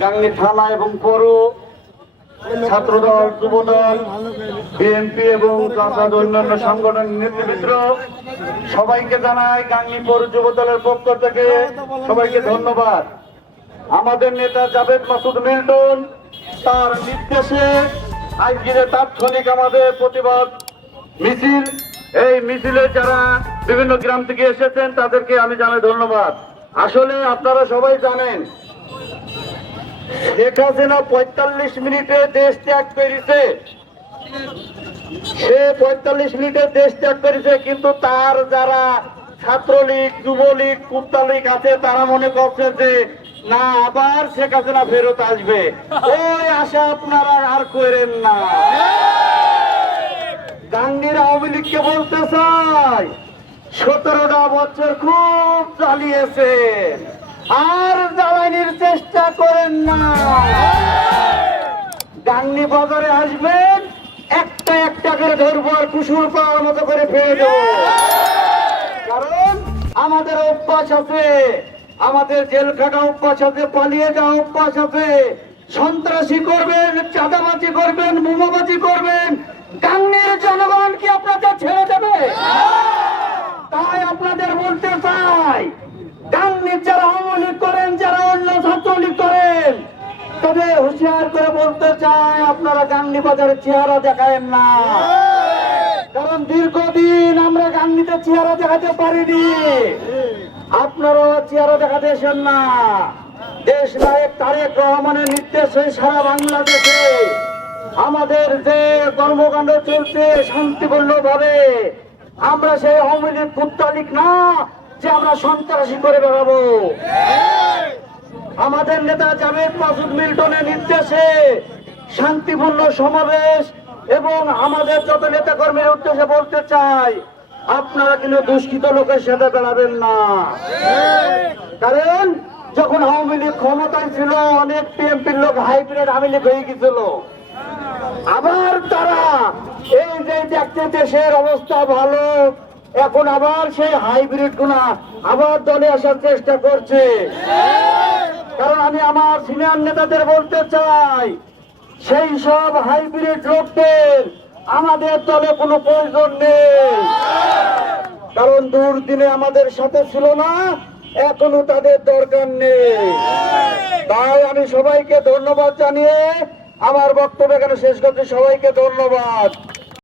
গাংনী থানা এবং পৌর ছাত্রদল, যুবদল, বিএনপি এবং জামাত অন্যান্য সংগঠনের নেতৃবৃন্দ সবাইকে জানাই গাংনী পৌর যুবদলের পক্ষ থেকে সবাইকে ধন্যবাদ। আমাদের নেতা জাভেদ মাসুদ মিল্টন তার নির্দেশে আজকের তাৎক্ষণিক আমাদের প্রতিবাদ মিছিল, এই মিছিলে যারা বিভিন্ন গ্রাম থেকে এসেছেন তাদেরকে আমি জানাই ধন্যবাদ। আসলে আপনারা সবাই জানেন শেখ হাসিনা ৪৫ মিনিটে দেশ ত্যাগ করেছে, সে ৪৫ মিনিটে দেশ ত্যাগ করেছে, কিন্তু তার যারা ছাত্রলীগ, যুবলীগ, কুত্তালীগ আছে তারা মনে করছে যে না আবার শেখ হাসিনা ফেরত আসবে। ওই আশা আপনারা আর করেন না। গাংনীর আওয়ামী লীগকে বলতে চাই ১৭টা বছর খুব জ্বালিয়েছে, আর জ্বালানির চেষ্টা করেন না। গাংনী বাজারে আসবেন, একটা একটা করে ধরবো আর কুসুর পাওয়ার মতো করে ফেলে দেবো। কারণ আমাদের অভ্যাস আছে, আমাদের জেল খাটা অভ্যাস আছে, পালিয়ে যাওয়া অভ্যাস আছে। সন্ত্রাসী করবেন, চাঁদাবাজি করবেন, বোমাবাজি করবেন, গাংনীর জনগণ কি আপনাদের ছেড়ে দেবে? তাই আপনাদের বলতে চাই, গাংনীর যারা আওয়ামী লীগ করেন, যারা অন্য ছাত্রলীগ করেন, তবে হুঁশিয়ার করে বলতে চাই আপনারা গাংনী বাজারে চেহারা দেখায়েন না। কারণ দীর্ঘদিন আমরা গাংনীতে চেহারা দেখাতে পারিনি, আপনারাও চেহারা দেখাতে এসেন না। দেশ নায়ক তারেক রহমানের নির্দেশে সারা বাংলাদেশে আমাদের যে কর্মকাণ্ড চলছে শান্তিপূর্ণ ভাবে, আমরা সেই আওয়ামী লীগ কুত্তালীগ না যে আমরা সন্ত্রাসী করে বেড়াবো। আমাদের নেতা জাভেদ মাসুদ মিল্টনের নির্দেশে শান্তিপূর্ণ সমাবেশ, এবং আমাদের যত নেতা কর্মীর উদ্দেশ্যে বলতে চাই আপনারা কিন্তু দুষ্কৃত লোকের সাথে বেড়াবেন না। কারণ যখন আওয়ামী লীগ ক্ষমতায় ছিল অনেক বিএনপির লোক হাইব্রিড আওয়ামী লীগ হয়ে গেছিল, আবার তারা এই যে দেখতে দেশের অবস্থা ভালো, এখন আবার সেই হাইব্রিড গুলা আবার দলে আসার চেষ্টা করছে। কারণ আমি আমার সিনিয়র নেতাদের বলতে চাই সেই সব হাইব্রিড লোকদের আমাদের দলে কোনো প্রয়োজন নেই। কারণ দুর্দিনে আমাদের সাথে ছিল না, এখনো তাদের দরকার নেই। তাই আমি সবাইকে ধন্যবাদ জানিয়ে আমার বক্তব্য এখানে শেষ করছি। সবাইকে ধন্যবাদ।